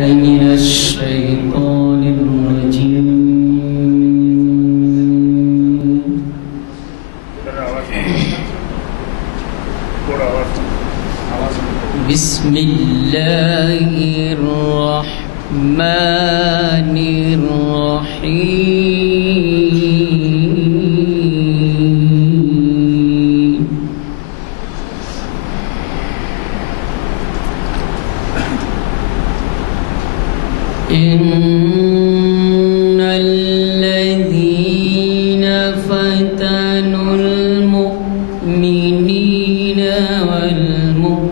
من الشيطان الرجيم. بسم الله الرحمن الرحيم. إن الذين فتنوا المؤمنين والمؤمنات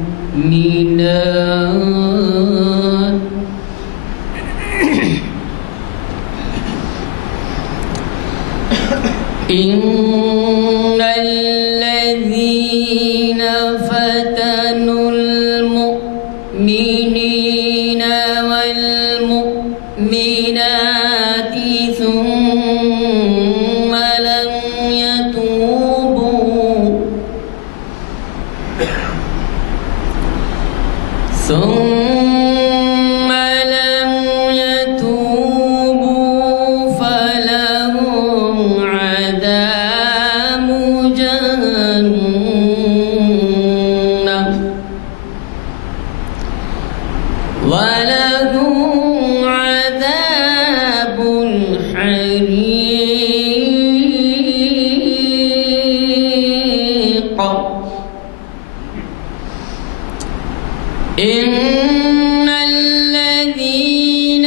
إن الذين فتنوا المؤمنين والمؤمنات ثم لم يتوبوا فلهم عذاب جهنم ولهم عذاب الحريق. إن الذين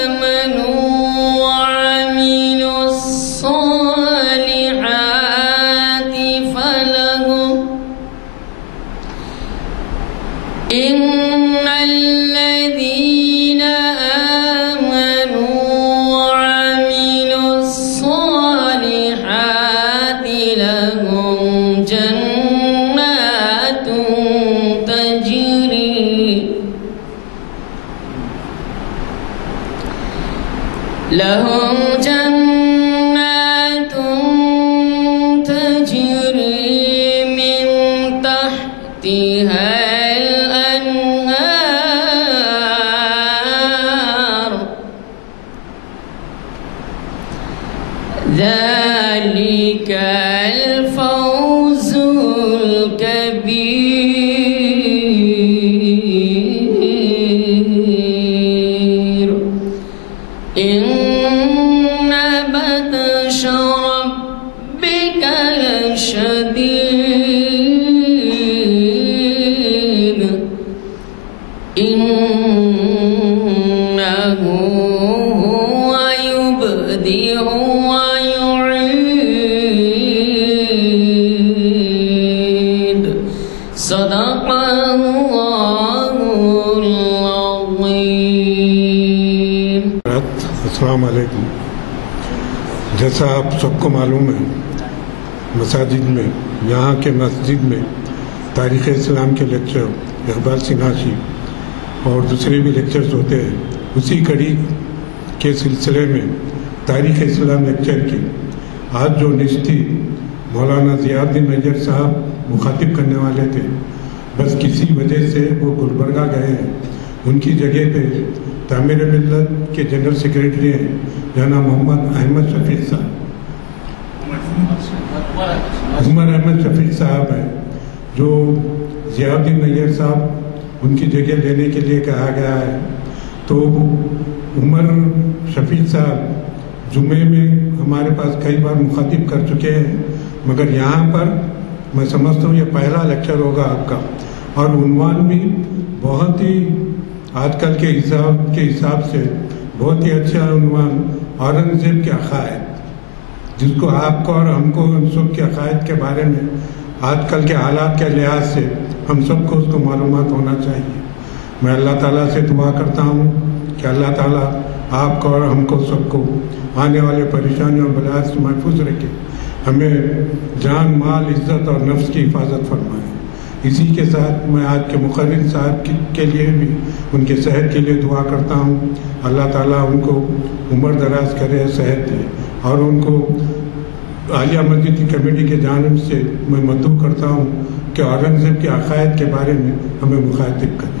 آمنوا وعملوا الصالحات فلهم إن الذين آمنوا وعملوا الصالحات لهم جنات تجري من تحتها الأنهار ذلك الفوز الكبير. إن بطش ربك لشديد إنه هو يبدئ ويعيد. صدق الله العظيم. السلام علیکم. جیسا آپ سب کو معلوم ہے، مساجد میں، یہاں کے مسجد میں تاریخ اسلام کے لیکچر، اقبال سنہاشی اور دوسرے بھی لیکچرز ہوتے ہیں. اسی کڑی کے سلسلے میں تاریخ اسلام لیکچر کی آج جو نشتی مولانا ضیاء الدین میجر صاحب مخاطب کرنے والے تھے، بس کسی وجہ سے وہ گلبرگہ گئے ہیں. ان کی جگہ پہ تعمیر ملت کے جنرل سیکریٹری ہیں جناب محمد احمد شفیق صاحب، عمر احمد شفیق صاحب ہیں، جو ضیاء الدین میجر صاحب ان کی جگہ لینے کے لیے کہا گیا ہے. تو عمر شفیق صاحب جمعے میں ہمارے پاس کئی بار مخاطب کر چکے ہیں، مگر یہاں پر میں سمجھتا ہوں یہ پہلا لیکچر ہوگا آپ کا. اور عنوان بھی بہت ہی آج کل کے حساب سے بہت ہی اچھا عنوان، اورنگزیب کے عقائد، جس کو آپ کو اور ہم کو ان سب کے عقائد کے بارے میں آج کل کے حالات کے لحاظ سے ہم سب کو اس کو معلومات ہونا چاہیے. میں اللہ تعالیٰ سے دعا کرتا ہوں کہ اللہ تعالیٰ آپ کو اور ہم کو سب کو آنے والے پریشانیوں اور بلائے سے محفوظ رکھے، ہمیں جان، مال، عزت اور نفس کی حفاظت فرمائے. اسی کے ساتھ میں آج کے مقرر صاحب کے لیے بھی ان کے صحت کے لیے دعا کرتا ہوں. اللہ تعالیٰ ان کو عمر دراز کرے، صحت دے، اور ان کو عالیہ مسجد کی کمیٹی کے جانب سے میں مدعو کرتا ہوں کہ اورنگزیب کے عقائد کے بارے میں ہمیں مخاطب کریں.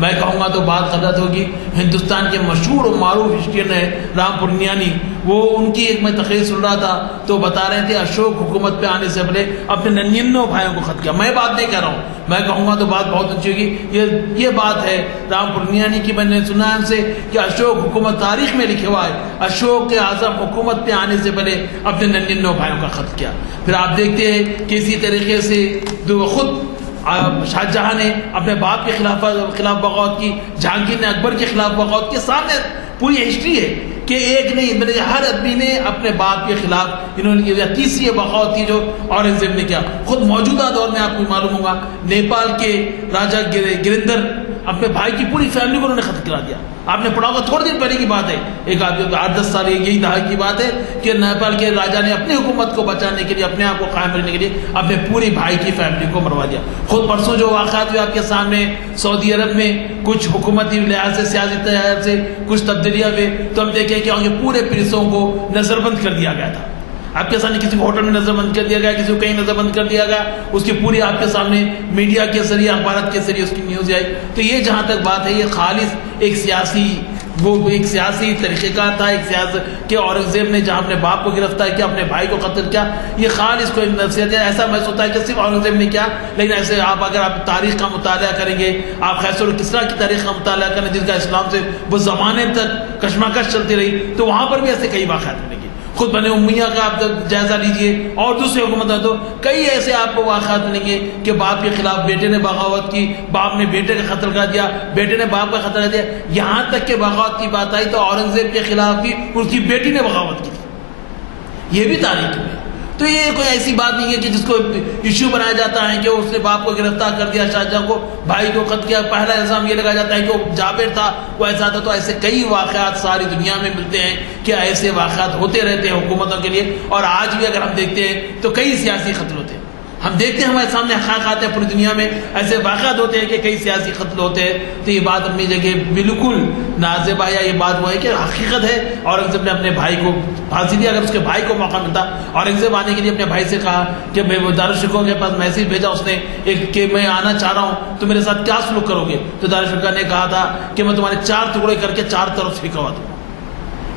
میں کہوں گا تو بات غلط ہوگی. ہندوستان کے مشہور و معروف ہسٹریئن ہے رام پورنیانی, وہ ان کی ایک میں تقریر سن رہا تھا تو بتا رہے تھے اشوک حکومت پہ آنے سے پہلے اپنے 99 بھائیوں کو قتل کیا. میں بات نہیں کہہ رہا ہوں, میں کہوں گا تو بات بہت اچھی ہوگی. یہ بات ہے رام پورنیانی کی, میں نے سنا ہے ان سے کہ اشوک حکومت تاریخ میں لکھا ہوا ہے اشوک اعظم حکومت پہ آنے سے پہلے اپنے 99 بھائیوں کا قتل کیا. پھر آپ دیکھتے ہیں کہ اسی طریقے سے خود شاہ جہاں نے اپنے باپ کے خلاف بغاوت کی, جہانگیر نے اکبر کے خلاف بغاوت کی. سامنے پوری ہسٹری ہے کہ ایک نہیں بلکہ ہر آدمی نے اپنے باپ کے خلاف انہوں نے کیا. تیسری بغاوت تھی جو اورنگزیب نے کیا. خود موجودہ دور میں آپ کو معلوم ہوگا نیپال کے راجا گریندر اپنے بھائی کی پوری فیملی کو انہوں نے ختم کرا دیا. آپ نے پڑھا ہوگا تھوڑے دن پہلے کی بات ہے, ایک 8-10 سال یہی دہائی کی بات ہے کہ نیپال کے راجا نے اپنی حکومت کو بچانے کے لیے, اپنے آپ کو قائم رکھنے کے لیے اپنے پوری بھائی کی فیملی کو مروا دیا. خود پرسوں جو واقعات ہوئے آپ کے سامنے سعودی عرب میں کچھ حکومتی لحاظ سے سیاسی لحاظ سے کچھ تبدیلیاں ہوئے تو ہم دیکھیں کہ پورے پریسوں کو نظر بند کر دیا گیا تھا. آپ کے سامنے کسی کو ہوٹل میں نظر بند کر دیا گیا, کسی کو کہیں نظر بند کر دیا گیا, اس کی پوری آپ کے سامنے میڈیا کے ذریعے اخبارات کے ذریعے اس کی نیوز آئی. تو یہ جہاں تک بات ہے یہ خالص ایک سیاسی طریقہ کار تھا, ایک سیاست کہ اورنگزیب نے جہاں اپنے باپ کو گرفتار کیا, اپنے بھائی کو قتل کیا. یہ خالص کوئی نفسیت ہے, ایسا محسوس ہوتا ہے کہ صرف اورنگزیب نے کیا, لیکن ایسے آپ اگر آپ تاریخ کا مطالعہ کریں گے, آپ خیسر الکسریٰ کی تاریخ کا مطالعہ کریں جن کا اسلام سے وہ زمانے تک کشمکش چلتی رہی, تو وہاں پر بھی ایسے کئی واقعات ملیں گے. خود بنی امیہ کا آپ جائزہ لیجئے اور دوسرے حکومت تو کئی ایسے آپ کو واقعات ملیں گے کہ باپ کے خلاف بیٹے نے بغاوت کی, باپ نے بیٹے کا قتل کر دیا, بیٹے نے باپ کا قتل کر دیا. یہاں تک کہ بغاوت کی بات آئی تو اورنگزیب کے خلاف بھی اس کی بیٹی نے بغاوت کی تھی. یہ بھی تاریخ میں. تو یہ کوئی ایسی بات نہیں ہے کہ جس کو ایشو بنایا جاتا ہے کہ اس نے باپ کو گرفتار کر دیا, شاہجہاں کو بھائی کو قتل کیا. پہلا الزام یہ لگایا جاتا ہے کہ وہ جابر تھا, وہ ایسا تھا. تو ایسے کئی واقعات ساری دنیا میں ملتے ہیں کہ ایسے واقعات ہوتے رہتے ہیں حکومتوں کے لیے. اور آج بھی اگر ہم دیکھتے ہیں تو کئی سیاسی قتل ہوتے ہیں. ہم دیکھتے ہیں ہمارے سامنے حقائق آتے ہیں, پوری دنیا میں ایسے واقعات ہوتے ہیں کہ کئی سیاسی قتل ہوتے ہیں. تو یہ بات اپنی جگہ بالکل نازیبا, یا یہ بات وہ ہے کہ حقیقت ہے. اورنگزیب نے اپنے بھائی کو پھانسی دی. اگر اس کے بھائی کو موقع ملتا, اورنگزیب آنے کے لیے اپنے بھائی سے کہا کہ میں دارالشکوہ کے پاس میسیج بھیجا اس نے کہ میں آنا چاہ رہا ہوں, تو میرے ساتھ کیا سلوک کرو گے؟ تو دارالشکوہ نے کہا تھا کہ میں تمہارے 4 ٹکڑے کر کے 4 طرف پھینکوا دوں گا.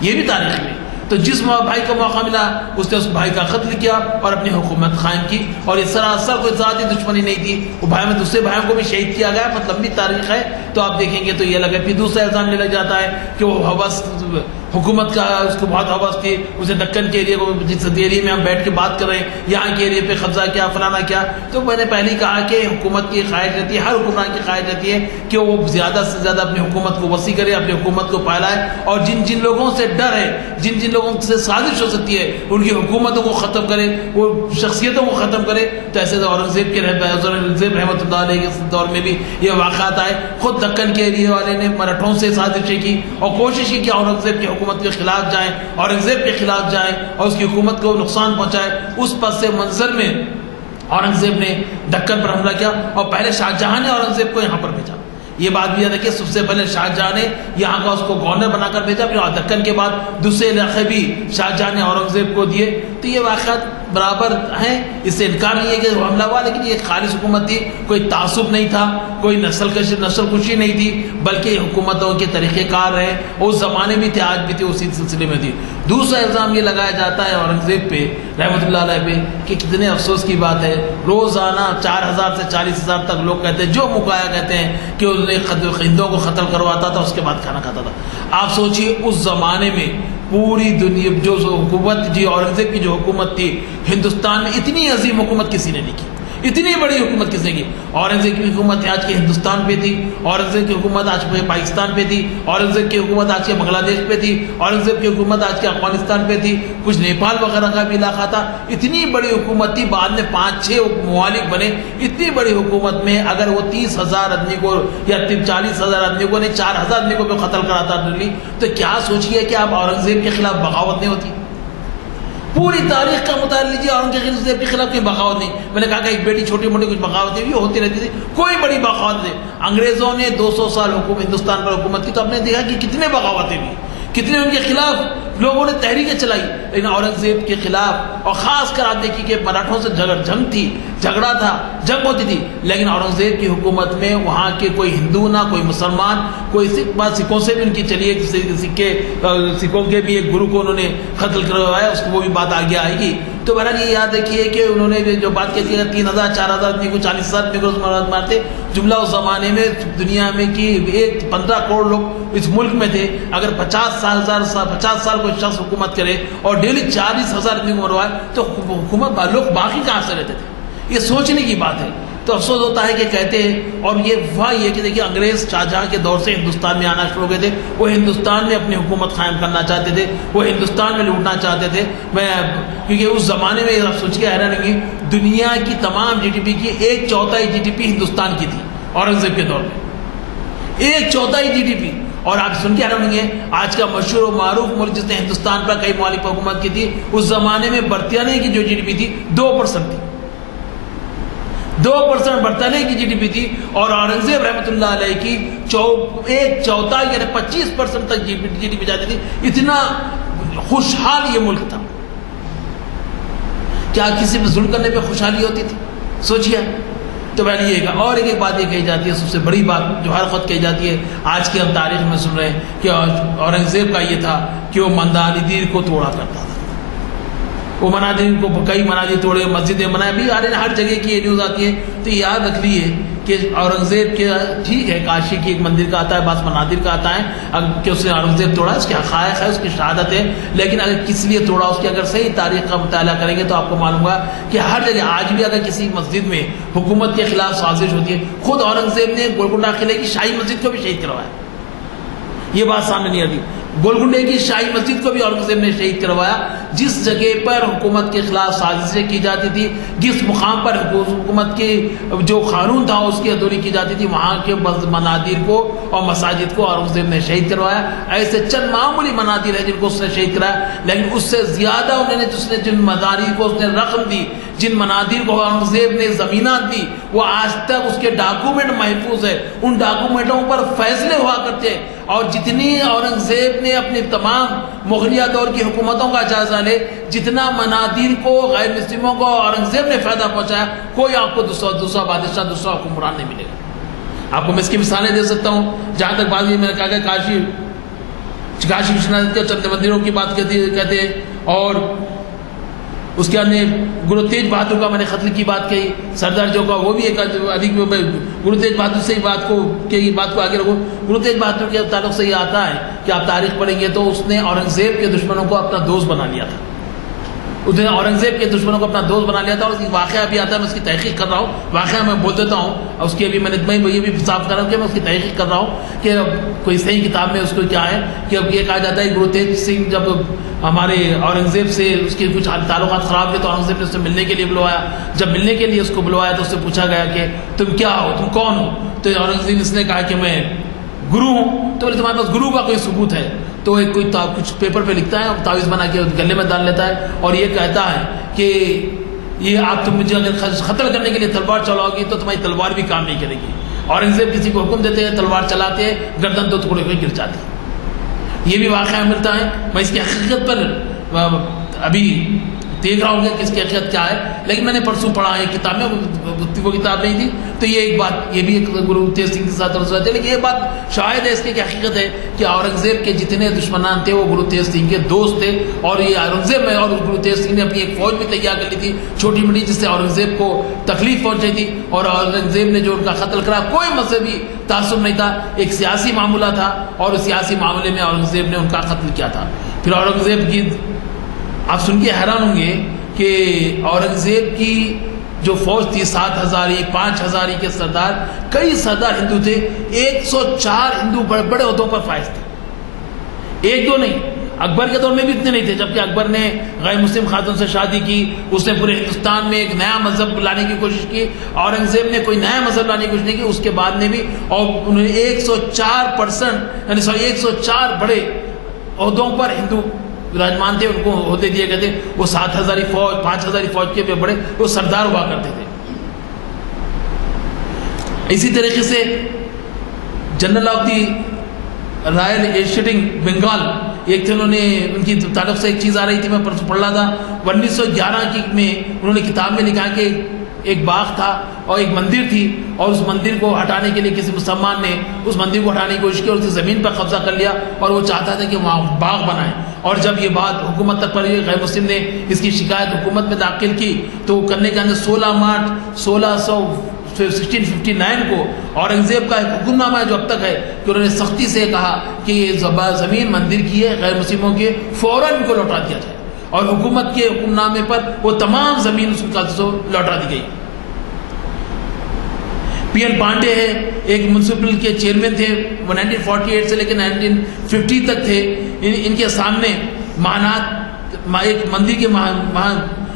یہ بھی تاریخ میں. تو جس بھائی کو موقع ملا اس نے اس بھائی کا قتل کیا اور اپنی حکومت قائم کی. اور اس سراسر کوئی ذاتی دشمنی نہیں تھی. وہ بھائی میں دوسرے بھائیوں کو بھی شہید کیا گیا, مطلب لمبی تاریخ ہے. تو آپ دیکھیں گے تو یہ لگا. پھر دوسرا الزام یہ لگ جاتا ہے کہ وہ حوث حکومت کا, اس کو بہت حوث تھی, اسے دکن کے ایریا کو, جس ایریا میں ہم بیٹھ کے بات کر رہے ہیں, یہاں کے ایریا پہ قبضہ کیا, فلانا کیا. تو میں نے پہلے ہی کہا کہ حکومت کی خواہش رہتی ہے, ہر حکمران کی خواہش رہتی ہے کہ وہ زیادہ سے زیادہ اپنی حکومت کو وسیع کرے, اپنی حکومت کو پھیلائے. اور جن جن لوگوں سے ڈر ہے, جن جن لوگوں سے سازش ہو سکتی ہے, ان کی حکومتوں کو ختم کرے, وہ شخصیتوں کو ختم کرے. تو ایسے اورنگزیب کے رحمۃ اللہ علیہ کے دور میں بھی یہ واقعات آئے. خود دکن کے ایریا والے نے مراٹھوں سے سازشیں کی اور کوشش کی کہ اورنگزیب کی حکومت کے خلاف جائیں, اورنگزیب کے خلاف جائیں اور اس کی حکومت کو نقصان پہنچائے. اس پس منظر میں اورنگزیب نے دکن پر حملہ کیا اور پہلے شاہ جہاں نے اورنگزیب کو یہاں پر بھیجا. یہ بات بھی یاد ہے کہ سب سے پہلے شاہ جہاں نے یہاں کا اس کو گورنر بنا کر بھیجا, پھر دکن کے بعد دوسرے علاقے بھی شاہ جہاں نے اورنگزیب کو دیے. تو یہ واقعات برابر ہیں, اس سے انکار نہیں ہے کہ وہ حملہ ہوا, لیکن یہ خالص حکومت تھی, کوئی تعصب نہیں تھا, کوئی نسل کشی نہیں تھی, بلکہ حکومتوں کے طریقہ کار رہے. اس زمانے بھی تھے, آج بھی تھے, اسی سلسلے میں تھی. دوسرا الزام یہ لگایا جاتا ہے اورنگزیب پہ رحمۃ اللہ علیہ پہ کہ کتنے افسوس کی بات ہے, روزانہ 4000 سے 40,000 تک لوگ کہتے ہیں, جو مکایا کہتے ہیں کہ انہوں نے ہندوؤں کو قتل کرواتا تھا, اس کے بعد کھانا کھاتا تھا. آپ سوچیے اس زمانے میں پوری دنیا جو حکومت جی اورنگزیب کی جو حکومت تھی ہندوستان میں, اتنی عظیم حکومت کسی نے نہیں کی, اتنی بڑی حکومت کس نے کی. اورنگزیب کی حکومت آج کے ہندوستان پہ تھی, اورنگزیب کی حکومت آج کے پاکستان پہ تھی, اورنگزیب کی حکومت آج کے بنگلہ دیش پہ تھی, اورنگزیب کی حکومت آج کے افغانستان پہ تھی, کچھ نیپال وغیرہ کا بھی علاقہ تھا. اتنی بڑی حکومت تھی, بعد میں 5-6 ممالک بنے. اتنی بڑی حکومت میں اگر وہ 30,000 آدمی کو یا 40,000 آدمی کو نہیں 4,000 آدمی کو بھی قتل کراتا دلی, تو کیا سوچیے کہ آپ اورنگزیب کے خلاف بغاوت نہیں ہوتی. پوری تاریخ کا مطالعہ لیجیے, اورنگزیب کے خلاف کوئی بغاوت نہیں. میں نے کہا کہ ایک بیٹی چھوٹی موٹی کچھ بغاوتیں بھی ہوتی رہتی تھی, کوئی بڑی بغاوت نہیں. انگریزوں نے 200 سال ہندوستان پر حکومت کی, تو ہم نے دیکھا کہ کتنے بغاوتیں بھی, کتنے ان کے خلاف لوگوں نے تحریکیں چلائی. لیکن اورنگزیب کے خلاف, اور خاص کر آپ دیکھیے کہ مراٹھوں سے جنگ تھی, جھگڑا تھا، جنگ ہوتی تھی، لیکن اورنگزیب کی حکومت میں وہاں کے کوئی ہندو نہ کوئی مسلمان، کوئی سکھوں سے بھی ان کی چلیے سکھوں کے بھی ایک گرو کو انہوں نے قتل کروایا، اس کو وہ بھی بات آگے آئے گی۔ تو بہرحال یہ یاد رکھیے کہ انہوں نے جو بات کہتی ہے 3000 4000 آدمی کو 40,000 آدمی کو مارتے، جملہ اس زمانے میں دنیا میں کی 15 کروڑ لوگ اس ملک میں تھے، اگر 50 سال کوئی شخص حکومت کرے اور ڈیلی 40,000 آدمی کو مروائے تو حکومت لوگ باقی کہاں سے رہتے تھے؟ یہ سوچنے کی بات ہے۔ تو افسوس ہوتا ہے کہ کہتے ہیں، اور یہ یہ کہ دیکھیے انگریز شاہجہاں کے دور سے ہندوستان میں آنا شروع ہو گئے تھے، وہ ہندوستان میں اپنی حکومت قائم کرنا چاہتے تھے، وہ ہندوستان میں لوٹنا چاہتے تھے۔ کیونکہ اس زمانے میں آپ سوچ کے حیران رہیں گے، دنیا کی تمام جی ڈی پی کی 1/4 جی ڈی پی ہندوستان کی تھی اورنگزیب کے دور میں، 1/4 جی ڈی پی۔ اور آپ سن کے حیران رہیں گے، آج کا مشہور و معروف ملک جس نے ہندوستان پر کئی ممالک پر حکومت کی تھی، اس زمانے میں برطانیہ کی جو جی ڈی پی تھی 2% تھی، 2% برطانیہ کی جی ڈی پی تھی، اور اورنگزیب رحمۃ اللہ علیہ کی 1/4 یعنی 25% تک جی ڈی پی جاتی تھی۔ اتنا خوشحال یہ ملک تھا۔ کیا کسی پہ ظلم کرنے پہ خوشحالی ہوتی تھی؟ سوچیے۔ تو میں نے یہ کہا، اور ایک بات یہ کہی جاتی ہے، سب سے بڑی بات جو ہر وقت کہی جاتی ہے، آج کی ہم تاریخ میں سن رہے ہیں کہ اورنگزیب کا یہ تھا کہ وہ مندر کو توڑا کرتا تھا، وہ منادر کو کئی منادر توڑے، مسجدیں بنائے، بھی ہر جگہ کی یہ نیوز آتی ہے۔ تو یاد رکھ لیے کہ اورنگزیب کے ٹھیک ہے کاشی کی ایک مندر کا آتا ہے، بعض منادر کا آتا ہے کہ اس نے اورنگزیب توڑا، اس کے حقائق ہے، اس کی شہادت ہے، لیکن اگر کس لیے توڑا، اس کی اگر صحیح تاریخ کا مطالعہ کریں گے تو آپ کو معلوم ہوگا کہ ہر جگہ آج بھی اگر کسی مسجد میں حکومت کے خلاف سازش ہوتی ہے، خود اورنگزیب نے گولکنڈہ قلعے کی شاہی مسجد کو بھی شہید کروایا، یہ بات سامنے نہیں آتی۔ گولکنڈے کی شاہی مسجد کو بھی اورنگزیب نے شہید کروایا، جس جگہ پر حکومت کے خلاف سازشیں کی جاتی تھی، جس مقام پر حکومت کے جو قانون تھا اس کی عدولی کی جاتی تھی، وہاں کے منادر کو اور مساجد کو اورنگزیب نے شہید کروایا۔ ایسے چند معمولی منادر ہیں جن کو اس نے شہید کرایا، لیکن اس سے زیادہ انہوں نے جن مزاروں کو اس نے رقم دی، جن منادر کو اورنگزیب نے زمینات دی، وہ آج تک اس کے ڈاکومنٹ محفوظ ہے، ان ڈاکومنٹوں پر فیصلے ہوا کرتے ہیں۔ اور جتنی اورنگزیب نے اپنی تمام مغلیہ دور کی حکومتوں کا جائزہ لے، جتنا منادر کو غیر مسلموں کو اورنگزیب نے فائدہ پہنچایا، کوئی آپ کو دوسرا بادشاہ، دوسرا حکمران نہیں ملے گا۔ آپ کو میں اس کی مثالیں دے سکتا ہوں، جہاں تک بات میں نے کہا کہ کاشی وشناتھ کے چند مندروں کی بات کہتے ہیں، اور اس کے اندر گرو تیج بہادر کا میں نے قتل کی بات کہی، سردار جو کا وہ بھی ایک گرو تیج بہادر سے بات کو آگے رکھو۔ گرو تیج بہادر کے تعلق سے یہ آتا ہے کہ آپ تاریخ پڑھیں گے تو اس نے اورنگزیب کے دشمنوں کو اپنا دوست بنا لیا تھا، اس نے اورنگزیب کے دشمنوں کو اپنا دوست بنا لیا تھا۔ اور اس کی واقعہ بھی آتا ہے، میں اس کی تحقیق کر رہا ہوں، واقعہ میں بول دیتا ہوں، اور اس کی ابھی میں یہ بھی صاف کر رہا ہوں کہ میں اس کی تحقیق کر رہا ہوں کہ کوئی صحیح کتاب میں اس کو کیا ہے کہ اب یہ کہا جاتا ہے گرو تیج سنگھ جب ہمارے اورنگزیب سے اس کے کچھ تعلقات خراب ہوئے تو اورنگزیب نے اس سے ملنے کے لیے بلوایا۔ جب ملنے کے لیے اس کو بلوایا تو اس سے پوچھا گیا کہ تم کیا ہو، تم کون ہو؟ تو اورنگزیب اس نے کہا کہ میں گرو ہوں۔ تو بولے تمہارے پاس گرو کا کوئی ثبوت ہے؟ تو ایک کوئی کچھ پیپر پہ لکھتا ہے اور تعویذ بنا کے گلے میں ڈال لیتا ہے، اور یہ کہتا ہے کہ یہ آپ تم مجھے اگر قتل کرنے کے لیے تلوار چلاؤ گی تو تمہاری تلوار بھی کام نہیں کرے گی۔ اورنگزیب کسی کو حکم دیتے ہیں، تلوار چلاتے ہیں، گردن دو ٹکڑے ہوئے گر جاتے ہیں۔ یہ بھی واقعہ ملتا ہے۔ میں اس کی حقیقت پر ابھی دیکھ رہا ہوں کہ اس کی حقیقت کیا ہے، لیکن میں نے پرسوں پڑھا ہے کتاب میں، وہ کتاب نہیں تھی، تو یہ ایک بات، یہ بھی ایک گرو تیج سنگھ کے ساتھ رسوت ہے، لیکن یہ بات شاید ہے اس کی حقیقت ہے کہ اورنگزیب کے جتنے دشمنان تھے وہ گرو تیج سنگھ کے دوست تھے، اور یہ اورنگزیب میں اور گرو تیج سنگھ نے اپنی ایک فوج بھی تیار کر لی تھی چھوٹی موٹی، جس سے اورنگزیب کو تکلیف پہنچی تھی، اور اورنگزیب نے جو ان کا قتل کرا کوئی مذہبی تعصب نہیں تھا، ایک سیاسی معاملہ تھا، اور اس سیاسی معاملے میں اورنگزیب نے ان کا قتل کیا تھا۔ پھر اورنگزیب کی آپ سن کے حیران ہوں گے کہ اورنگزیب کی جو فوج تھی 7,000 5,000 کے سردار، کئی سردار ہندو تھے، 104 ہندو بڑے بڑے عہدوں پر فائز تھے، ایک دو نہیں۔ اکبر کے دور میں بھی اتنے نہیں تھے، جبکہ اکبر نے غیر مسلم خاتون سے شادی کی، اس نے پورے ہندوستان میں ایک نیا مذہب لانے کی کوشش کی، اورنگزیب نے کوئی نیا مذہب لانے کی کوشش نہیں کی، اس کے بعد نے بھی، اور انہوں نے 104% یعنی 104 بڑے عہدوں پر ہندو راجمان تھے، ان کو عہدے دیے گئے تھے۔ وہ 7,000 فوج 5,000 فوج کے بڑے وہ سردار ہوا کرتے تھے۔ اسی طریقے سے جنرل آف دی رائل ایشیٹنگ بنگال ایک تھے، انہوں نے ان کی تعلق سے ایک چیز آ رہی تھی، میں پڑھ رہا تھا 1911 میں انہوں نے کتاب میں لکھا کہ ایک باغ تھا اور ایک مندر تھی، اور اس مندر کو ہٹانے کے لیے کسی مسلمان نے اس مندر کو ہٹانے کی کوشش کی اور اس زمین پر قبضہ کر لیا، اور وہ چاہتا تھا کہ وہاں باغ بنائے. اور جب یہ بات حکومت تک پہنچی، غیر مسلم نے اس کی شکایت حکومت میں داخل کی، تو وہ کرنے کے اندر 16 مارچ 1659 کو اورنگزیب کا ایک حکم نامہ ہے جو اب تک ہے کہ انہوں نے سختی سے کہا کہ یہ زمین مندر کی ہے، غیر مسلموں کے فوراً ان کو لوٹا دیا جائے، اور حکومت کے حکم نامے پر وہ تمام زمین اس کو لوٹا دی گئی. پی این پانڈے ہے، ایک میونسپل کے چیئرمین تھے، وہ 1948 سے لے کے 1950 تک تھے. ان کے سامنے ایک مندر کے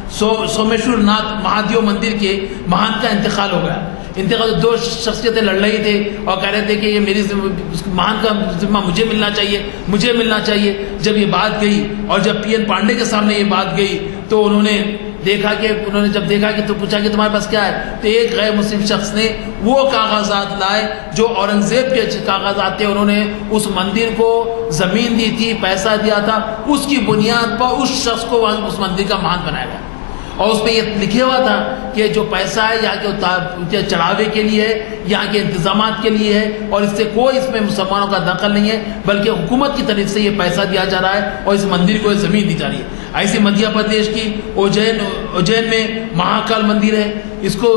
سومیشور ناتھ مہادیو مندر کے مہان کا انتقال ہو گیا. انتقال 2 شخصیتیں لڑ رہی تھے اور کہہ رہے تھے کہ یہ میری مہان کا ذمہ مجھے ملنا چاہیے. جب یہ بات گئی اور جب پی این پانڈے کے سامنے یہ بات گئی تو انہوں نے جب دیکھا کہ تو پوچھا کہ تمہارے پاس کیا ہے، تو ایک غیر مسلم شخص نے وہ کاغذات لائے جو اورنگزیب کے کاغذات تھے. انہوں نے اس مندر کو زمین دی تھی، پیسہ دیا تھا، اس کی بنیاد پر اس شخص کو اس مندر کا مہان بنایا گیا. اور اس میں یہ لکھے ہوا تھا کہ جو پیسہ ہے یہاں کے چڑھاوے کے لیے ہے، یہاں کے انتظامات کے لیے ہے، اور اس سے کوئی اس میں مسلمانوں کا دخل نہیں ہے، بلکہ حکومت کی طرف سے یہ پیسہ دیا جا رہا ہے اور اس مندر کو زمین دی جا رہی ہے. ایسے مدھیہ پردیش کی اجین میں مہاکال مندر ہے، اس کو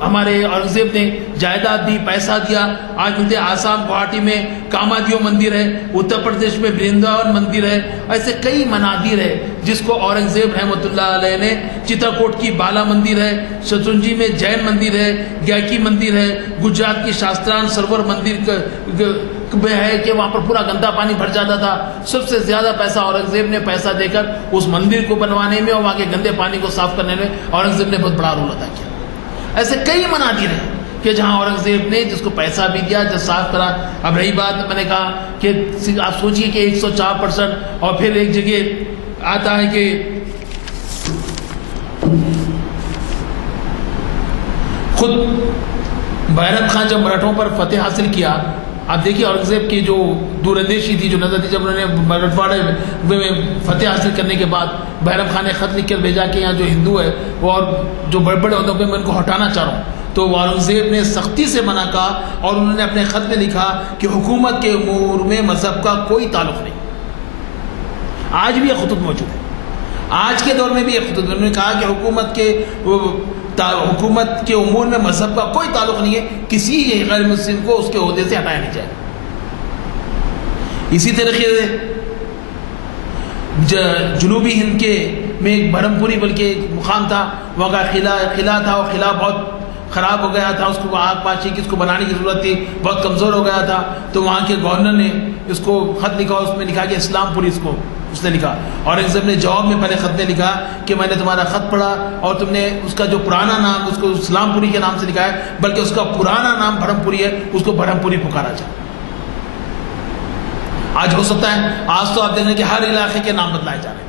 ہمارے اورنگزیب نے جائیداد دی، پیسہ دیا. آج ملتے آسام گوہاٹی میں کامادیو مندر ہے، اتر پردیش میں برنداون مندر ہے. ایسے کئی منادر ہے جس کو اورنگزیب رحمۃ اللہ علیہ نے، چترکوٹ کی بالا مندر ہے، شترنجی میں جین مندر ہے، گیاکی مندر ہے، گجرات کی شاستران سرور مندر میں ہے کہ وہاں پر پورا گندا پانی بھر جاتا تھا. سب سے زیادہ پیسہ اورنگزیب نے پیسہ دے کر اس مندر کو بنوانے میں اور وہاں کے گندے پانی کو صاف کرنے میں اورنگزیب نے بہت بڑا رول ادا کیا. ایسے کئی منادر ہیں کہ جہاں اورنگزیب نے جس کو پیسہ بھی دیا، جو صاف کرا. اب رہی بات، میں نے کہا کہ آپ سوچئے کہ 104%، اور پھر ایک جگہ آتا ہے کہ خود بھیرت خان جب مرہٹوں پر فتح حاصل کیا، آپ دیکھیے اورنگزیب کی جو دور اندیشی تھی، جو نظر تھی، جب انہوں نے مراٹھواڑے میں فتح حاصل کرنے کے بعد بھیرم خان نے خط لکھ کر بھیجا کہ یہاں جو ہندو ہے وہ اور جو بڑے بڑے عہدوں پہ میں ان کو ہٹانا چاہ رہا ہوں. تو اورنگزیب نے سختی سے منع کہا، اور انہوں نے اپنے خط میں لکھا کہ حکومت کے امور میں مذہب کا کوئی تعلق نہیں. آج بھی یہ خطوط موجود ہے، آج کے دور میں بھی یہ خطوط. انہوں نے کہا کہ حکومت کے امور میں مذہب کا کوئی تعلق نہیں ہے، کسی غیر مسلم کو اس کے عہدے سے ہٹایا نہیں جائے. اسی طریقے سے جنوبی ہند کے میں ایک بھرم پوری بلکہ ایک مقام تھا، وہاں کا قلعہ تھا، وہ قلعہ بہت خراب ہو گیا تھا، اس کو آگ پاشی کی اس کو بنانے کی ضرورت تھی، بہت کمزور ہو گیا تھا. تو وہاں کے گورنر نے اس کو خط لکھا، اس میں لکھا کہ اسلام پوری اس نے لکھا. اورنگزیب نے جواب میں پہلے خط نے لکھا کہ میں نے تمہارا خط پڑھا اور تم نے اس کا جو پرانا نام اس کو اسلام پوری کے نام سے لکھا ہے، بلکہ اس کا پرانا نام بھرم پوری ہے، اس کو بھرم پوری پکارا جائے. آج ہو سکتا ہے، آج تو آپ دیکھ رہے ہیں کہ ہر علاقے کے نام بدلائے جا رہے ہیں،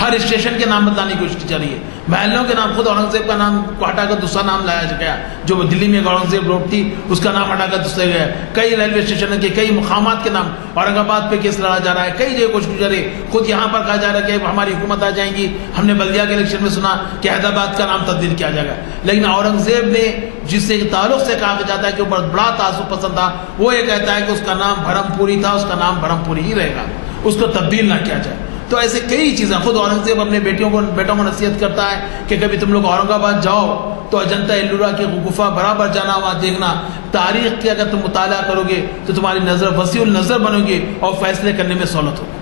ہر اسٹیشن کے نام بدلانے کی کوشش کی جا رہی ہے. محلوں کے نام، خود اورنگزیب کا نام کو ہٹا کر دوسرا نام لایا گیا، جو دلی میں اورنگزیب روڈ تھی اس کا نام ہٹا کر دوسرا گیا. کئی ریلوے اسٹیشن کے کئی مقامات کے نام، اورنگ آباد پہ کیس لڑا جا رہا ہے، کئی جگہ کوشش کی جا رہی ہے. خود یہاں پر کہا جا رہا ہے کہ ہماری حکومت آ جائیں گی، ہم نے بلدیہ کے الیکشن میں سنا کہ حیدرآباد کا نام تبدیل کیا جائے گا. لیکن اورنگزیب نے جس سے تعلق سے کہا جاتا ہے کہ وہ بڑا تعصب پسند تھا، وہ یہ کہتا ہے کہ اس کا نام بھرم پوری تھا، اس کا نام بھرم پوری ہی رہے گا، اس کو تبدیل نہ کیا جائے. تو ایسے کئی چیزیں. خود اورنگزیب اپنے بیٹوں کو نصیحت کرتا ہے کہ کبھی تم لوگ اورنگ آباد جاؤ تو اجنتا ایلورا کی گفا برابر جانا، وہاں دیکھنا. تاریخ کی اگر تم مطالعہ کرو گے تو تمہاری نظر وسیع النظر بنو گی اور فیصلے کرنے میں سہولت ہوگی.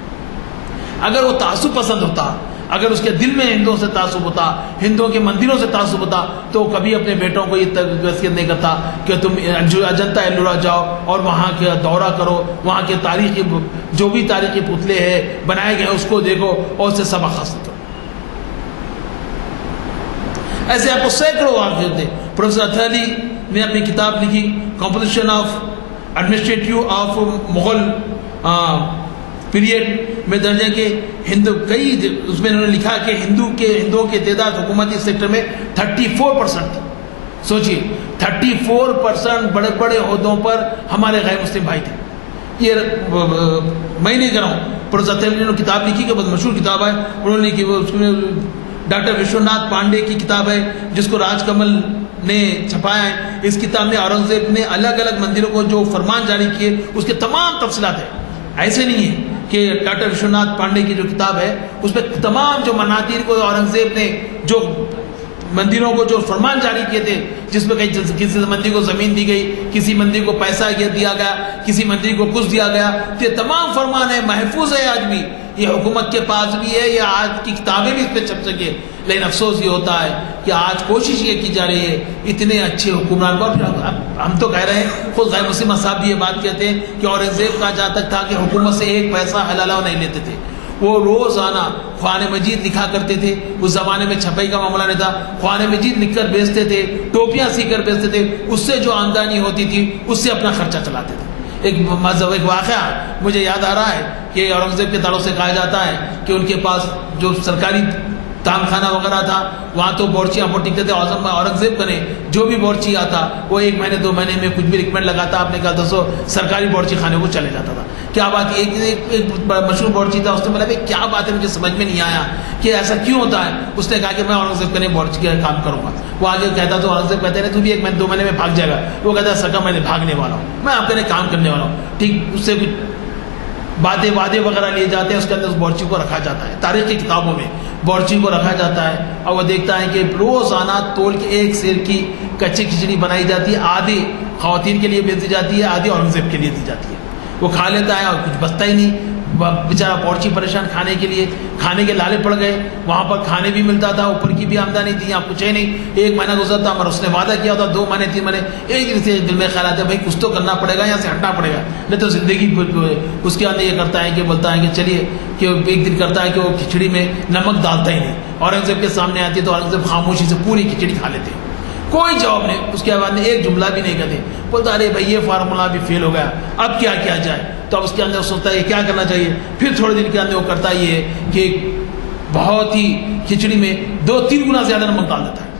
اگر وہ تعصب پسند ہوتا، اگر اس کے دل میں ہندوؤں سے تعصب ہوتا، ہندوؤں کے مندروں سے تعصب ہوتا، تو وہ کبھی اپنے بیٹوں کو یہ وصیت نہیں کرتا کہ تم اجنتا ایلورا جاؤ اور وہاں کا دورہ کرو، وہاں کے تاریخی جو بھی تاریخی پتلے ہیں بنائے گئے اس کو دیکھو اور اس سے سبق حاصل کرو. ایسے آپ کو سینکڑوں واقعے ہوتے. پروفیسر اتھیلی نے اپنی کتاب لکھی composition of administrative of Mughal period میں درج ہے کہ کئی اس میں انہوں نے لکھا کہ ہندوؤں کی تعداد حکومتی سیکٹر میں 34% تھی. سوچئے 34% بڑے بڑے عہدوں پر ہمارے غیر مسلم بھائی تھے. یہ میں نہیں کر رہا ہوں، پروفیسر اتھیلی نے کتاب لکھی کہ بہت مشہور کتاب ہے. انہوں نے کہ اس میں ڈاکٹر وشوناتھ پانڈے کی کتاب ہے جس کو راج کمل نے چھپایا ہے. اس کتاب میں اورنگزیب نے الگ الگ مندروں کو جو فرمان جاری کیے اس کے تمام تفصیلات ہیں. ایسے نہیں ہے کہ ڈاکٹر وشوناتھ پانڈے کی جو کتاب ہے اس میں تمام جو منادیر کو اورنگزیب نے جو مندروں کو جو فرمان جاری کیے تھے, جس میں کسی مندر کو زمین دی گئی, کسی مندر کو پیسہ دیا گیا, کسی مندر کو کچھ دیا گیا, تو یہ تمام فرمان ہے, محفوظ ہے آج بھی. یہ حکومت کے پاس بھی ہے, یہ آج کی کتابیں بھی اس پہ چھپ سکے. لیکن افسوس یہ ہوتا ہے کہ آج کوشش یہ کی جا رہی ہے اتنے اچھے حکمران کو. ہم تو کہہ رہے ہیں, خود غیر مسلم صاحب بھی یہ بات کہتے ہیں کہ اورنگزیب کا جہاں تک تھا کہ حکومت سے ایک پیسہ حلالہ نہیں لیتے تھے. وہ روزانہ قرآن مجید لکھا کرتے تھے. اس زمانے میں چھپائی کا معاملہ نہیں تھا. قرآن مجید لکھ کر بیچتے تھے, ٹوپیاں سی کر بیچتے تھے. اس سے جو آمدنی ہوتی تھی اس سے اپنا خرچہ چلاتے تھے. ایک واقعہ مجھے یاد آ رہا ہے کہ اورنگزیب کے تعلق سے کہا جاتا ہے کہ ان کے پاس جو سرکاری تام خانہ وغیرہ تھا وہاں تو بورچیاں وہ ٹکتے تھے. اورنگزیب کا نے جو بھی بورچی آتا وہ 1 مہینے 2 مہینے میں کچھ بھی ریکمنڈ لگاتا, آپ نے کہا 200 سرکاری بورچی خانے کو چلے جاتا تھا. کیا بات, ایک مشہور بورچی تھا, اس نے بولا بھائی کیا بات ہے, مجھے سمجھ میں نہیں آیا کہ ایسا کیوں ہوتا ہے. اس نے کہا کہ میں اورنگزیب کا بورچی کا کام کروں گا. وہ آگے کہتا تو اورنگزیب کہتے ہیں تو بھی 1 مہینے 2 مہینے میں بھاگ جائے گا. وہ کہتا ہے سرکار میں نے بھاگنے والا ہوں, میں آپ کے لیے کام کرنے والا ہوں. ٹھیک, اس سے کچھ وعدے وغیرہ لیے جاتے ہیں, اس کے اندر اس بورچی کو رکھا جاتا ہے. تاریخی کتابوں میں بورچی کو رکھا جاتا ہے اور وہ دیکھتا ہے کہ روزانہ تول کے 1 سیر کی کچی کھچڑی بنائی جاتی ہے. آدھی خواتین کے لیے بھیج دی جاتی ہے, آدھی اورنگزیب کے لیے دی جاتی ہے. وہ کھا لیتا ہے اور کچھ بچتا ہی نہیں. بیچارہ بورچی پریشان کھانے کے لیے, کھانے کے لالے پڑ گئے. وہاں پر کھانے بھی ملتا تھا, اوپر کی بھی آمدنی تھی, یہاں کچھ ہے نہیں. 1 مہینہ گزرتا اور اس نے وعدہ کیا تھا 2 مہینے 3 مہینے, ایک دن سے دل میں خیال آتا ہے بھائی کچھ تو کرنا پڑے گا, یہاں سے ہٹنا پڑے گا, نہیں تو زندگی. اس کے اندر یہ کرتا ہے کہ بولتا ہے کہ چلیے, کہ ایک دن کرتا ہے کہ وہ کھچڑی میں نمک ڈالتا ہی نہیں. اورنگزیب کے سامنے آتی ہے تو اورنگزیب خاموشی سے پوری کھچڑی کھا لیتے, کوئی جواب نہیں. اس کے بعد ایک جملہ بھی نہیں کہتے. بولتا ارے بھائی یہ فارمولہ بھی فیل ہو گیا, اب کیا کیا جائے. تو اب اس کے اندر سوچتا ہے کیا کرنا چاہیے. پھر تھوڑے دن کے اندر وہ کرتا یہ ہے کہ بہت ہی کھچڑی میں 2-3 گنا زیادہ نمک ڈال دیتا ہے,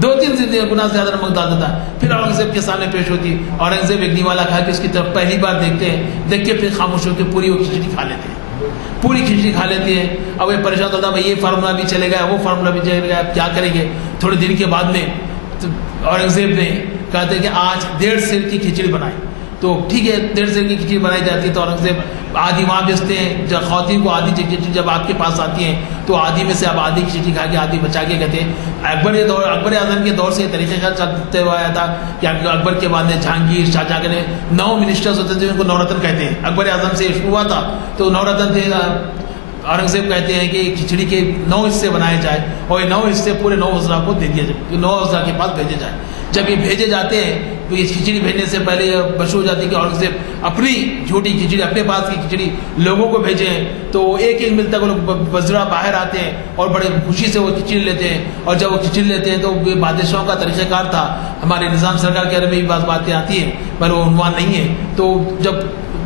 2-3 گنا زیادہ نمک ڈال دیتا ہے. پھر اورنگزیب کے سامنے پیش ہوتی. اورنگزیب ایک نیوالا کھا کے اس کی طرف پہلی بار دیکھتے ہیں, دیکھ کے پھر خاموش ہو کے پوری وہ کھچڑی کھا لیتے ہیں, پوری کھچڑی کھا لیتے ہیں. اب وہ پریشان ہوتا ہے بھائی یہ فارمولہ بھی چلے گا, وہ فارمولہ بھی چلے گا, اب کیا کریں گے. تھوڑے دن کے بعد میں اورنگزیب نے کہتے کہ آج 1.5 سیر کی کھچڑی بنائی. تو ٹھیک ہے 1.5 سیر کی کھچڑی بنائی جاتی ہے. تو اورنگزیب آدھی وہاں بیچتے ہیں, جب خواتین کو آدھی کھچڑی جب آپ کے پاس آتی ہیں تو آدھی میں سے آپ آدھی کھچڑی کھا کے آدھی بچا کے کہتے ہیں. اکبر اعظم کے دور سے طریقہ کار چلتے ہوا آیا تھا کہ اکبر کے بعد میں جہانگیر, شاہ جہاں نے 9 منسٹرز ہوتے تھے جن کو 9 رتن کہتے ہیں. اکبر اعظم سے شروع ہوا تھا تو 9 رتن تھے. اورنگزیب کہتے ہیں کہ کھچڑی کے 9 حصے بنائے جائے اور یہ 9 حصے پورے 9 وزراء کو دے دیا جائے, 9 وزراء کے پاس بھیجے جائے. جب یہ بھیجے جاتے ہیں تو یہ کھچڑی بھیجنے سے پہلے یہ مشہور ہو جاتی ہے کہ اورنگزیب اپنی جھوٹی کھچڑی, اپنے پاس کی کھچڑی لوگوں کو بھیجے ہیں. تو ایک ایک ملتا ہے, وہ لوگ وزراء باہر آتے ہیں اور بڑے خوشی سے وہ کھچڑی لیتے ہیں. اور جب وہ کھچڑی لیتے ہیں تو یہ بادشاہوں کا طریقہ کار تھا. ہمارے نظام سرکار کے بارے میں بھی باتیں آتی ہیں پر وہ عنوان نہیں ہے. تو جب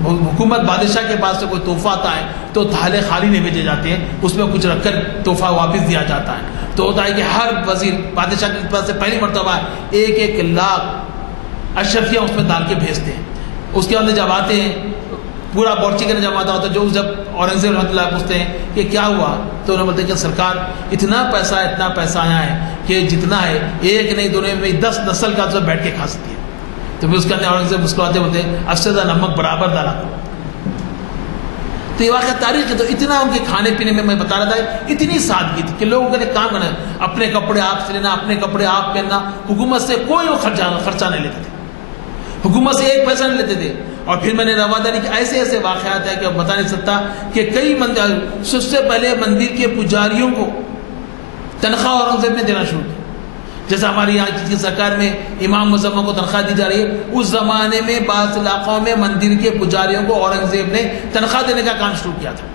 حکومت بادشاہ کے پاس سے کوئی تحفہ آتا ہے تو تھالے خالی نہیں بھیجے جاتے ہیں, اس میں کچھ رکھ کر تحفہ واپس دیا جاتا ہے. تو ہوتا ہے کہ ہر وزیر بادشاہ کے پاس سے پہلی مرتبہ 1 لاکھ اشرفیاں اس میں ڈال کے بھیجتے ہیں. اس کے اندر جب آتے ہیں پورا بورچی کرنے جب آتا ہوتا ہے, جو جب اورنگزیب رحمۃ اللہ پوچھتے ہیں کہ کیا ہوا تو انہوں نے بولتے ہیں کہ سرکار اتنا پیسہ آیا ہے کہ جتنا ہے 1 نہیں 2 نہیں 10 نسل کا تو بیٹھ کے کھا سکتی ہے. تو پھر اس کے اندر اورنگزیب مسکراتے بولتے ہیں اب سے زیادہ نمک برابر ڈالا کرو. تو یہ واقعہ تاریخ ہے. تو اتنا ان کے کھانے پینے میں بتا رہا تھا, اتنی سادگی تھی کہ لوگوں کا کام کرنا, اپنے کپڑے آپ سے لینا, اپنے کپڑے آپ پہننا, حکومت سے کوئی وہ خرچہ نہیں لیتے تھے, حکومت سے 1 پیسہ نہیں لیتے تھے. اور پھر میں نے رواداری کے ایسے واقعات ہیں کہ بتا نہیں سکتا کہ کئی مندر سب سے پہلے مندر کے پجاریوں کو تنخواہ اورنگزیب نے دینا شروع کیا. جیسا ہماری یہاں کی سرکار میں امام مزمہ کو تنخواہ دی جا رہی ہے, اس زمانے میں بعض علاقوں میں مندر کے پجاریوں کو اورنگزیب نے تنخواہ دینے کا کام شروع کیا تھا,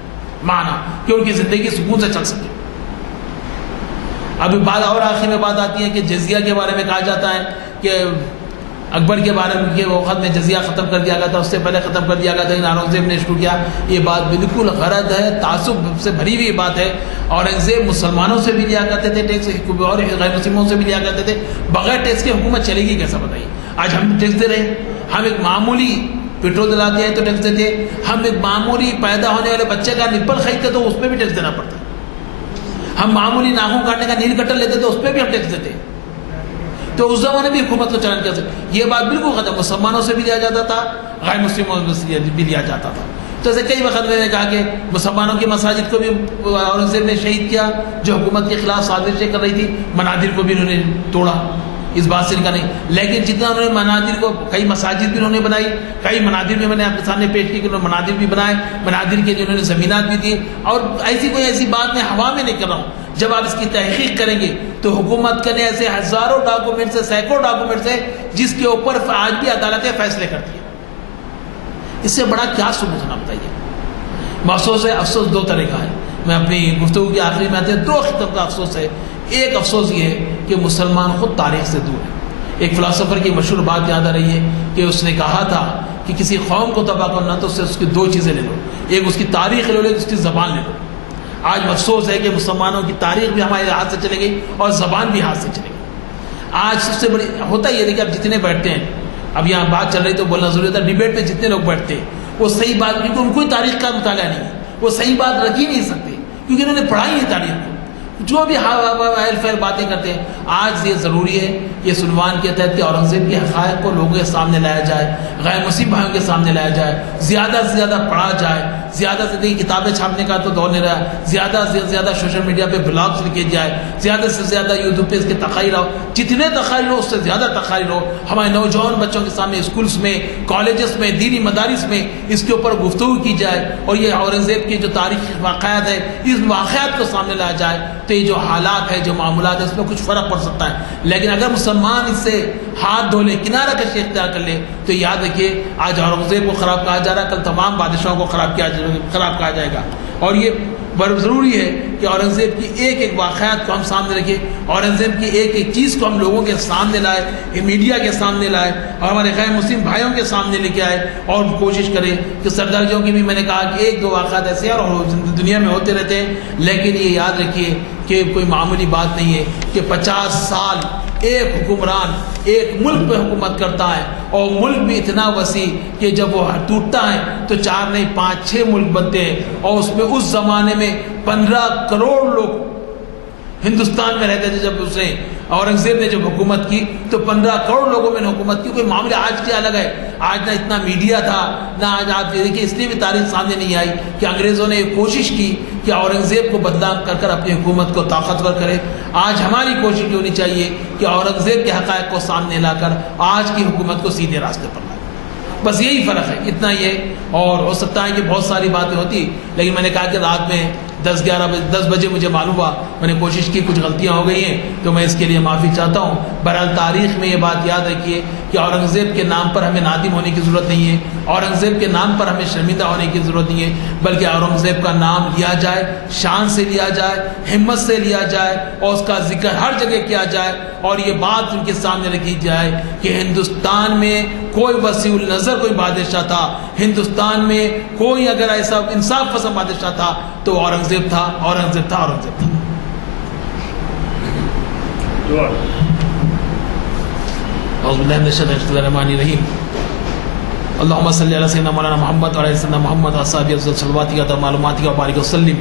مانا کہ ان کی زندگی سکون سے چل سکے. ابھی بات اور آخر میں بات آتی ہے کہ جزیہ کے بارے میں کہا جاتا ہے کہ اکبر کے بارے میں وقت میں جزیہ ختم کر دیا گیا تھا, اس سے پہلے ختم کر دیا گیا تھا, اورنگزیب نے شروع کیا. یہ بات بالکل غلط ہے, تعصب سے بھری ہوئی بات ہے. اورنگزیب مسلمانوں سے بھی لیا کرتے تھے ٹیکس, اور غیر مسلموں سے بھی لیا کرتے تھے. بغیر ٹیکس کے حکومت چلے گی کیسا بتائیے. آج ہم ٹیکس دے رہے ہیں, ہم ایک معمولی پیٹرول دلاتے ہیں تو ٹیکس دیتے ہیں, ہم ایک معمولی پیدا ہونے والے بچے کا نپل خریدتے تو اس پہ بھی ٹیکس دینا پڑتا ہے. ہم معمولی ناخن کاٹنے کا نیل کٹر لیتے تھے، اس پہ بھی ہم ٹیکس دیتے، تو اس زمانے بھی حکومت کو چیلنج کر سکتے. یہ بات بالکل ختم، مسلمانوں سے بھی لیا جاتا تھا، غیر مسلموں سے بھی لیا جاتا تھا. تو ایسے کئی وقت میں نے کہا کہ مسلمانوں کی مساجد کو بھی اورنگزیب نے شہید کیا، جو حکومت کے خلاف سازشیں کر رہی تھی. منادر کو بھی انہوں نے توڑا، اس بات سے کا نہیں. لیکن جتنا انہوں نے منادر کو، کئی مساجد بھی انہوں نے بنائی، کئی منادر بھی میں نے آپ کے سامنے پیش کی کہ انہوں نے منادر بھی بنائے، منادر کے جو انہوں نے زمینات بھی دی. اور ایسی بات میں ہوا میں نہیں کر رہا ہوں. جب آپ اس کی تحقیق کریں گے تو حکومت کے نے ایسے ہزاروں ڈاکومنٹس ہے، سینکڑوں ڈاکومنٹس ہے جس کے اوپر آج بھی عدالتیں فیصلے کرتی ہیں. اس سے بڑا کیا سمجھنا بتائیے. افسوس ہے، افسوس دو طرح کا ہے. میں اپنی گفتگو کی آخری میں آتے ہیں، دو قسم کا افسوس ہے. ایک افسوس یہ ہے کہ مسلمان خود تاریخ سے دور ہے. ایک فلسفر کی مشہور بات یاد آ رہی ہے کہ اس نے کہا تھا کہ کسی قوم کو تباہ کرنا تو اس کی دو چیزیں لے لو، ایک اس کی تاریخ لے لو، ایک اس کی زبان لے لو. آج افسوس ہے کہ مسلمانوں کی تاریخ بھی ہمارے ہاتھ سے چلے گئی اور زبان بھی ہاتھ سے چلے گئی. آج سب سے بڑی ہوتا یہ ہے کہ اب جتنے بیٹھتے ہیں، اب یہاں بات چل رہی تو بولنا ضروری تھا، ڈیبیٹ پہ جتنے لوگ بیٹھتے ہیں وہ صحیح بات، کیونکہ ان کو تاریخ کا مطالعہ نہیں ہے، وہ صحیح بات رکھ ہی نہیں سکتے کیونکہ انہوں نے پڑھائی ہے تاریخ کو. جو بھی حیل فیل باتیں کرتے ہیں، آج یہ ضروری ہے یہ عنوان کے تحت کہ اورنگزیب کے حقائق کو لوگوں کے سامنے لایا جائے، غیر مسلم بھائیوں کے سامنے لایا جائے، زیادہ سے زیادہ پڑھا جائے. زیادہ سے زیادہ کتابیں چھاپنے کا تو دور نہیں رہا، زیادہ سے زیادہ سوشل میڈیا پہ بلاگز لکھے جائے، زیادہ سے زیادہ یوٹیوب پہ اس کے تقاریر ہو، جتنے تقاریر ہو اس سے زیادہ تقاریر ہو. ہمارے نوجوان بچوں کے سامنے اسکولز میں، کالجز میں، دینی مدارس میں اس کے اوپر گفتگو کی جائے اور یہ اورنگزیب کے جو تاریخی واقعات ہے اس واقعات کو سامنے لایا جائے. تو یہ جو حالات ہے، جو معاملات ہے، اس میں کچھ فرق پڑ سکتا ہے. لیکن اگر مسلمان اس سے ہاتھ دھو لے، کنارہ کشی اختیار کر لے، تو یاد رکھیے آج اورنگزیب کو خراب کہا جا رہا ہے، کل تمام بادشاہوں کو خراب کہا جائے گا. اور یہ بڑا ضروری ہے کہ اورنگزیب کی ایک ایک واقعات کو ہم سامنے رکھیں، اورنگزیب کی ایک ایک چیز کو ہم لوگوں کے سامنے لائے، میڈیا کے سامنے لائے اور ہمارے غیر مسلم بھائیوں کے سامنے لے کے آئے اور کوشش کریں کہ سردارجیوں کی بھی میں نے کہا کہ ایک دو واقعات ایسے ہیں اور دنیا میں ہوتے رہتے ہیں. لیکن یہ یاد رکھیے کہ کوئی معمولی بات نہیں ہے کہ 50 سال ایک حکمران ایک ملک پہ حکومت کرتا ہے اور ملک بھی اتنا وسیع کہ جب وہ ٹوٹتا ہے تو 4 نہیں 5-6 ملک بنتے ہیں. اور اس میں اس زمانے میں 15 کروڑ لوگ ہندوستان میں رہتے تھے. جب اس نے اورنگزیب نے جب حکومت کی تو 15 کروڑ لوگوں میں نے حکومت کی. کوئی معاملہ آج کیا الگ ہے، آج نہ اتنا میڈیا تھا، نہ آج آپ دیکھیے اس لیے بھی تاریخ سامنے نہیں آئی کہ انگریزوں نے یہ کوشش کی کہ اورنگزیب کو بدنام کر کر اپنی حکومت کو طاقتور کرے. آج ہماری کوشش یہ ہونی چاہیے کہ اورنگزیب کے حقائق کو سامنے لا کر آج کی حکومت کو سیدھے راستے پر لائے. بس یہی فرق ہے، اتنا ہی ہے. اور ہو سکتا ہے کہ بہت ساری باتیں ہوتی، لیکن میں نے کہا کہ رات میں 10 بجے مجھے معلوم ہوا، میں نے کوشش کی، کچھ غلطیاں ہو گئی ہیں تو میں اس کے لیے معافی چاہتا ہوں. بہرحال تاریخ میں یہ بات یاد رکھیے کہ اورنگزیب کے نام پر ہمیں نادم ہونے کی ضرورت نہیں ہے، اورنگزیب کے نام پر ہمیں شرمندہ ہونے کی ضرورت نہیں ہے، بلکہ اورنگزیب کا نام لیا جائے، شان سے لیا جائے، ہمت سے لیا جائے اور اس کا ذکر ہر جگہ کیا جائے. اور یہ بات ان کے سامنے رکھی جائے کہ ہندوستان میں کوئی وسیع النظر کوئی بادشاہ تھا، ہندوستان میں کوئی اگر ایسا انصاف پسند بادشاہ تھا تو اورنگزیب تھا، اورنگزیب تھا، اورنگزیب تھا. اعوذ باللہ من الشیطان الرجیم. اللهم صل على سيدنا مولانا محمد وعلى سيدنا محمد اصحابہ افضل صلواتك ومعلوماتك وبارك وسلم.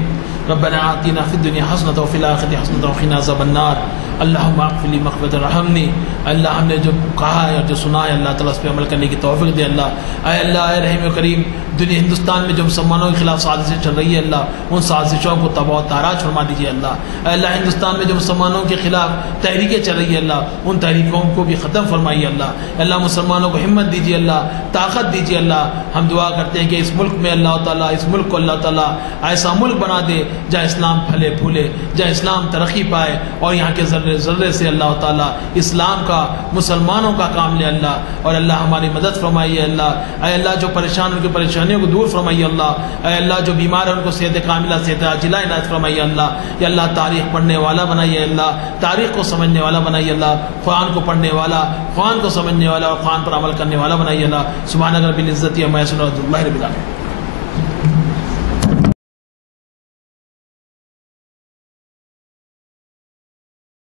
ربنا آتنا في الدنيا حسنة وفي الآخرة حسنة وقنا عذاب النار. اللهم اغفر لي مغفرة ارحمني. اللہ ہم نے جو کہا ہے اور جو سنا ہے اللہ تعالیٰ اس پہ عمل کرنے کی توفیق دے. اے اللہ اے رحیم و کریم، دنیا ہندوستان میں جو مسلمانوں کے خلاف سازشیں چل رہی ہے اللہ ان سازشوں کو تباہ و تاراج فرما دیجیے اللہ. اے اللہ ہندوستان میں جو مسلمانوں کے خلاف تحریکیں چل رہی ہے اللہ ان تحریکوں کو بھی ختم فرمائیے اللہ. اللہ مسلمانوں کو ہمت دیجیے اللہ، طاقت دیجیے اللہ. ہم دعا کرتے ہیں کہ اس ملک میں اللہ تعالیٰ اس ملک کو اللہ تعالیٰ ایسا ملک بنا دے جہاں اسلام پھلے پھولے، جہاں اسلام ترقی پائے اور یہاں کے ذرے ذرے سے اللہ تعالیٰ اسلام کا مسلمانوں کا کام لے اللہ. اور اللہ ہماری مدد فرمائیے اللہ. اے اللہ جو پریشان ان کی پریشانیوں کو دور فرمائیے اللہ. اے اللہ جو بیمار ہیں ان کو صحت کاملہ صحت عاجلہ عنایت فرمائیے اللہ. یا اللہ تاریخ پڑھنے والا بنائیے اللہ، تاریخ کو سمجھنے والا بنائیے اللہ، قرآن کو پڑھنے والا، قرآن کو سمجھنے والا اور قرآن پر عمل کرنے والا بنائیے اللہ. سبحان رب العزت عما یصفون، اللہ رب العالمین.